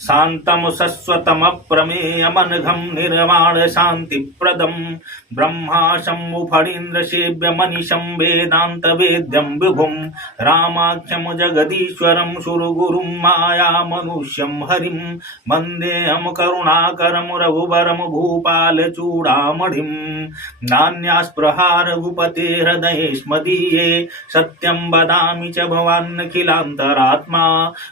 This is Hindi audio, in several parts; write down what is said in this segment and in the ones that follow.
शांतम शश्वतम प्रमेयमनघम निर्वाण शांतिप्रदम ब्रह्मा शंभु फणीन्द्र सेव्य मनीषं वेदांत वेद्यं विभुम रामाख्यम जगदीश्वरम सुरगुरुं माया मनुष्यं हरिं वंदेऽहं करुणाकरं रघुवरं भूपाल चूड़ामणिं नान्यास्पृहा रघुपते हृदये स्मदीये सत्यं वदामि च भवान्नखिलान्तरात्मा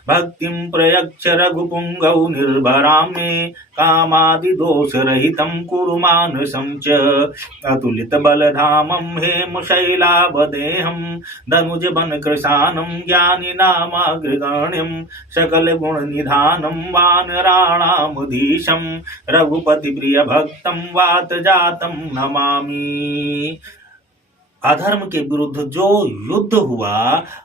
भक्तिं प्रयच्छ रघुपुङ्गौ निर्भरां मे कामादिदोषरहितं कुरु मानसं च अतुलितबलधामं हेमशैलावदेहं धनुजवनकृशानं ज्ञानिनामाग्रगण्यं सकलगुणनिधानं वानराणामधीशं रघुपतिप्रियभक्तं वातजातं नमामि। अधर्म के विरुद्ध जो युद्ध हुआ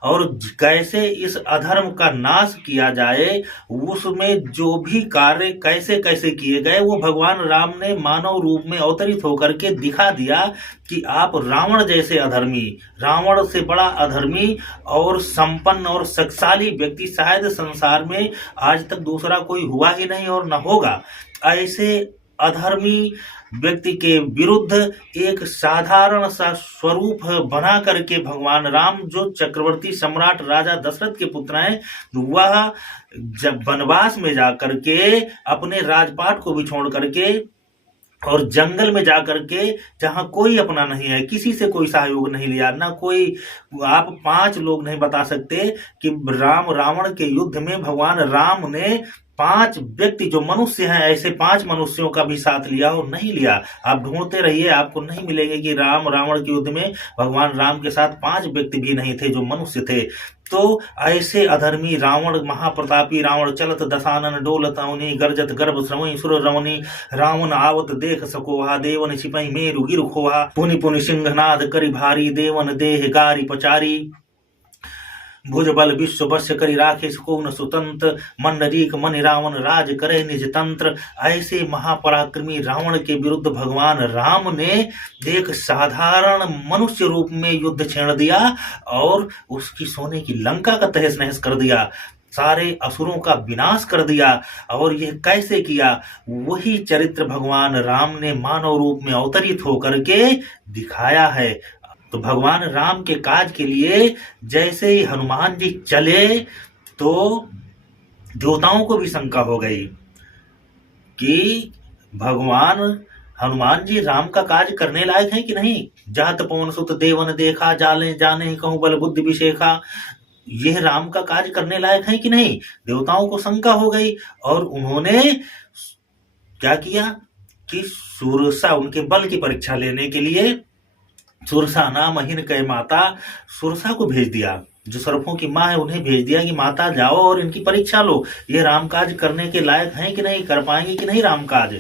और कैसे इस अधर्म का नाश किया जाए, उसमें जो भी कार्य कैसे कैसे किए गए, वो भगवान राम ने मानव रूप में अवतरित होकर के दिखा दिया कि आप रावण जैसे अधर्मी, रावण से बड़ा अधर्मी और संपन्न और शक्तिशाली व्यक्ति शायद संसार में आज तक दूसरा कोई हुआ ही नहीं और न होगा। ऐसे अधर्मी व्यक्ति के विरुद्ध एक साधारण सा स्वरूप बना करके भगवान राम, जो चक्रवर्ती सम्राट राजा दशरथ के पुत्र हैं, वह जब वनवास में जाकर के अपने राजपाट को भी छोड़ करके और जंगल में जाकर के, जहां कोई अपना नहीं है, किसी से कोई सहयोग नहीं लिया, ना कोई, आप 5 लोग नहीं बता सकते कि राम रावण के युद्ध में भगवान राम ने 5 व्यक्ति जो मनुष्य हैं, ऐसे 5 मनुष्यों का भी साथ लिया और नहीं लिया। आप ढूंढते रहिए, आपको नहीं मिलेंगे कि राम रावण के युद्ध में भगवान राम के साथ 5 व्यक्ति भी नहीं थे जो मनुष्य थे। तो ऐसे अधर्मी रावण, महाप्रतापी रावण, चलत दशानन डोलत अवनी गर्जत गर्भ श्रवई सुर रवनी रावण आवत देख सकोहा देवन छिपई मेरु गिर खोहा पुनि पुनि सिंहनाद करि भारी देवन देह गारी पचारी भुजबल विश्व बस्य करी राखे सको न सुतंत्र मंडरीक मनि रावण राज करे निज तंत्र। ऐसे महापराक्रमी रावण के विरुद्ध भगवान राम ने एक साधारण मनुष्य रूप में युद्ध छेड़ दिया और उसकी सोने की लंका का तहस नहस कर दिया, सारे असुरों का विनाश कर दिया। और यह कैसे किया, वही चरित्र भगवान राम ने मानव रूप में अवतरित होकर के दिखाया है। तो भगवान राम के काज के लिए जैसे ही हनुमान जी चले तो देवताओं को भी शंका हो गई कि भगवान हनुमान जी राम का काज करने लायक हैं कि नहीं। जात पवन सुत देवन देखा जाले जाने कहूं बल बुद्धि विशेखा, यह राम का काज करने लायक है कि नहीं। देवताओं को शंका हो गई और उन्होंने क्या किया कि सुरसा, उनके बल की परीक्षा लेने के लिए सुरसा नाम महीन कह माता सुरसा को भेज दिया, जो सर्पों की माँ है, उन्हें भेज दिया कि माता जाओ और इनकी परीक्षा लो, ये रामकाज करने के लायक हैं कि नहीं, कर पाएंगे कि नहीं रामकाज।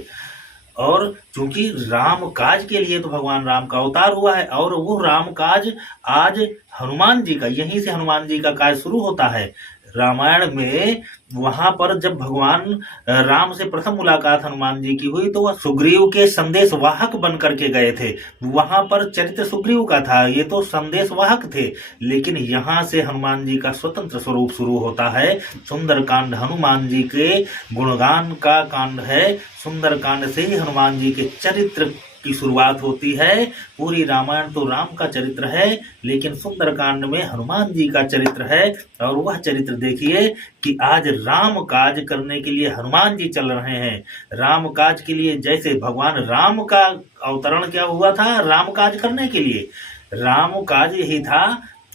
और चूंकि रामकाज के लिए तो भगवान राम का अवतार हुआ है और वो रामकाज आज हनुमान जी का, यहीं से हनुमान जी का काज शुरू होता है। रामायण में वहां पर जब भगवान राम से प्रथम मुलाकात हनुमान जी की हुई तो वह सुग्रीव के संदेश वाहक बन करके गए थे। वहां पर चरित्र सुग्रीव का था, ये तो संदेश वाहक थे। लेकिन यहाँ से हनुमान जी का स्वतंत्र स्वरूप शुरू होता है। सुंदर कांड हनुमान जी के गुणगान का कांड है। सुंदर कांड से ही हनुमान जी के चरित्र की शुरुआत होती है। पूरी रामायण तो राम का चरित्र है, लेकिन सुंदरकांड में हनुमान जी का चरित्र है। और वह चरित्र देखिए कि आज राम काज करने के लिए हनुमान जी चल रहे हैं। राम काज के लिए, जैसे भगवान राम का अवतरण क्या हुआ था, राम काज करने के लिए। राम काज यही था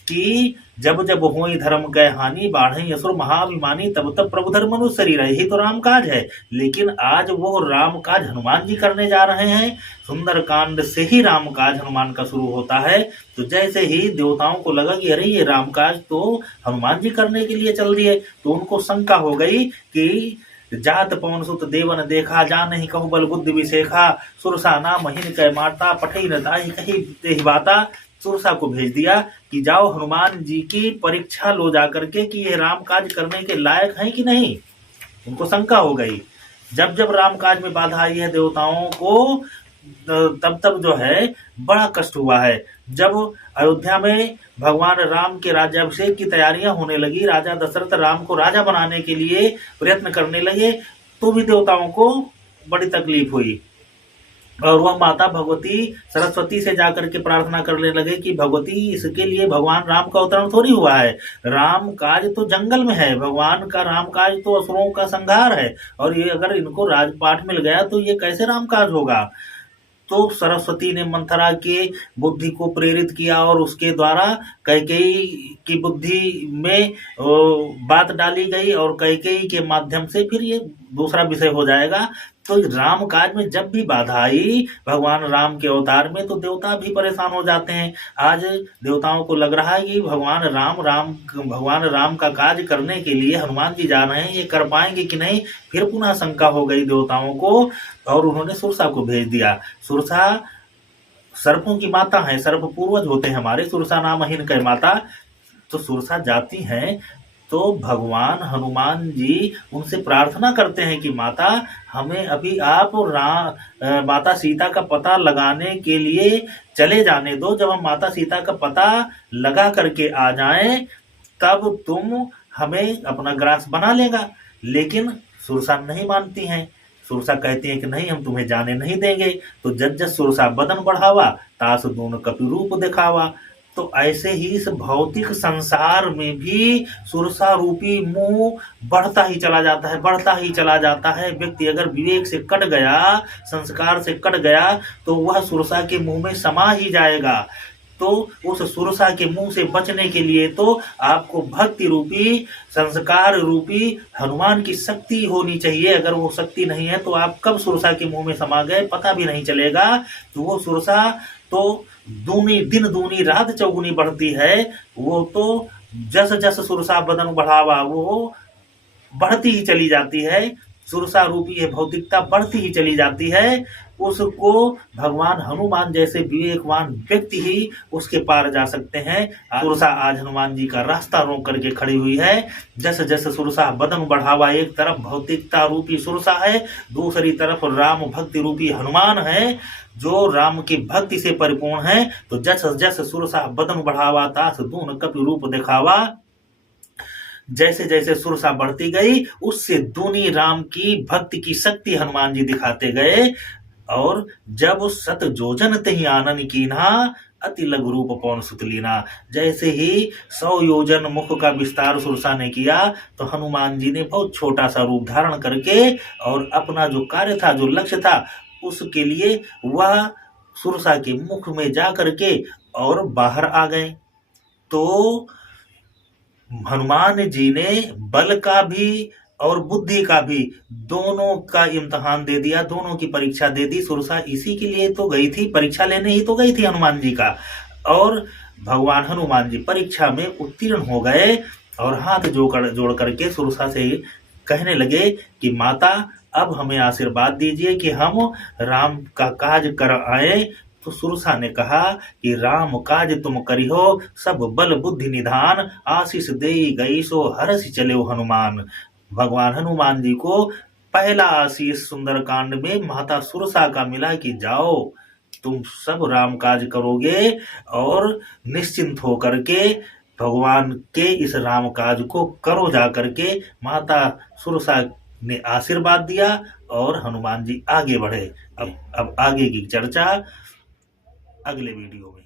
कि जब जब होई धर्म कह हानि बाढ़ई असुर महाभिमानी तब तब प्रभु धर्म मनुष्य शरीर, यही तो राम काज है। लेकिन आज वो राम काज हनुमान जी करने जा रहे हैं। सुंदर कांड से ही राम काज हनुमान का शुरू होता है। तो जैसे ही देवताओं को लगा कि अरे ये राम काज तो हनुमान जी करने के लिए चल रही है, तो उनको शंका हो गई कि जात पवन सुत देवन देखा जा नहीं कहूं बल बुद्धि विशेखा सुरसा नाम महीन कह मारता पठई न ताहि कही तेहि बाता। सुरसा को भेज दिया कि जाओ हनुमान जी की परीक्षा लो जाकर के कि ये राम काज करने के लायक हैं कि नहीं। उनको शंका हो गई। जब जब राम काज में बाधा आई है देवताओं को, तब तब जो है बड़ा कष्ट हुआ है। जब अयोध्या में भगवान राम के राज्याभिषेक की तैयारियां होने लगी, राजा दशरथ राम को राजा बनाने के लिए प्रयत्न करने लगे, तो भी देवताओं को बड़ी तकलीफ हुई। और वह माता भगवती सरस्वती से जाकर के प्रार्थना करने लगे कि भगवती, इसके लिए भगवान राम का अवतरण थोड़ी हुआ है। राम काज तो जंगल में है, भगवान का राम काज तो असुरों का संहार है, और ये अगर इनको राजपाट मिल गया तो ये कैसे राम काज होगा। तो सरस्वती ने मंथरा के बुद्धि को प्रेरित किया और उसके द्वारा कैकेयी की बुद्धि में बात डाली गई, और कैकेयी के माध्यम से फिर ये दूसरा विषय हो जाएगा। तो राम काज में जब भी बाधा आई भगवान राम के अवतार में, तो देवता भी परेशान हो जाते हैं। आज देवताओं को लग रहा है कि भगवान राम का काज करने के लिए हनुमान जी जा रहे हैं, ये कर पाएंगे कि नहीं। फिर पुनः शंका हो गई देवताओं को, और उन्होंने सुरसा को भेज दिया। सुरसा सर्पों की माता है, सर्प पूर्वज होते हैं हमारे, सुरसा नाम है इनके माता। तो सुरसा जाती हैं, तो भगवान हनुमान जी उनसे प्रार्थना करते हैं कि माता, हमें अभी आप माता सीता का पता लगाने के लिए चले जाने दो। जब हम माता सीता का पता लगा करके आ जाएं, तब तुम हमें अपना ग्रास बना लेगा। लेकिन सुरसा नहीं मानती हैं। सुरसा कहती है कि नहीं, हम तुम्हें जाने नहीं देंगे। तो जस सुरसा बदन बढ़ावा, तास दून कपि रूप दिखावा। तो ऐसे ही इस भौतिक संसार में भी सुरसा रूपी मुंह बढ़ता ही चला जाता है, बढ़ता ही चला जाता है। व्यक्ति अगर विवेक से कट गया, संस्कार से कट गया, तो वह सुरसा के मुंह में समा ही जाएगा। तो उस सुरसा के मुंह से बचने के लिए तो आपको भक्ति रूपी, संस्कार रूपी हनुमान की शक्ति होनी चाहिए। अगर वो शक्ति नहीं है तो आप कब सुरसा के मुंह में समा गए पता भी नहीं चलेगा। तो वो सुरसा तो दिन दूनी रात चौगुनी बढ़ती है। वो तो जस जस सुरसा बदन बढ़ावा, वो बढ़ती ही चली जाती है। सुरसा रूपी है भौतिकता बढ़ती ही चली जाती है। उसको भगवान हनुमान जैसे विवेकवान व्यक्ति ही उसके पार जा सकते हैं। सुरसा आज हनुमान जी का रास्ता रोक करके खड़ी हुई है। जस जस सुरसा बदन बढ़ावा, एक तरफ भौतिकता रूपी सुरसा है, दूसरी तरफ राम भक्ति रूपी हनुमान है, जो राम की भक्ति से परिपूर्ण है। तो जस जस सुरसा बदन बढ़ावा, तास दून कपि रूप दिखावा। जैसे जैसे सुरसा बढ़ती गई, उससे दूनी राम की भक्ति की शक्ति हनुमान जी दिखाते गए। और जब सत जोजन तहि आनन कीन्हा, अति लघु रूप पवन सुत लीना। जैसे ही 100 योजन मुख का विस्तार सुरसा ने किया, तो हनुमान जी ने बहुत छोटा सा रूप धारण करके और अपना जो कार्य था, जो लक्ष्य था, उसके लिए वह सुरसा के मुख में जा करके और बाहर आ गए। तो हनुमान जी ने बल का भी और बुद्धि का भी दोनों का इम्तिहान दे दिया, दोनों की परीक्षा दे दी। सुरसा इसी के लिए तो गई थी, परीक्षा लेने ही तो गई थी हनुमान जी का। और भगवान हनुमान जी परीक्षा में उत्तीर्ण हो गए और हाथ जोड़ करके सुरसा से कहने लगे कि माता, अब हमें आशीर्वाद दीजिए कि हम राम का काज कर आए। तो सुरसा ने कहा कि राम काज तुम करिहो, सब बल बुद्धि निधान, आशीष देई गई सो हरसि चले हनुमान। भगवान हनुमान जी को पहला आशीष सुंदरकांड में माता सुरसा का मिला कि जाओ, तुम सब राम काज करोगे और निश्चिंत हो करके भगवान के इस राम काज को करो जा करके। माता सुरसा ने आशीर्वाद दिया और हनुमान जी आगे बढ़े। अब आगे की चर्चा अगले वीडियो में।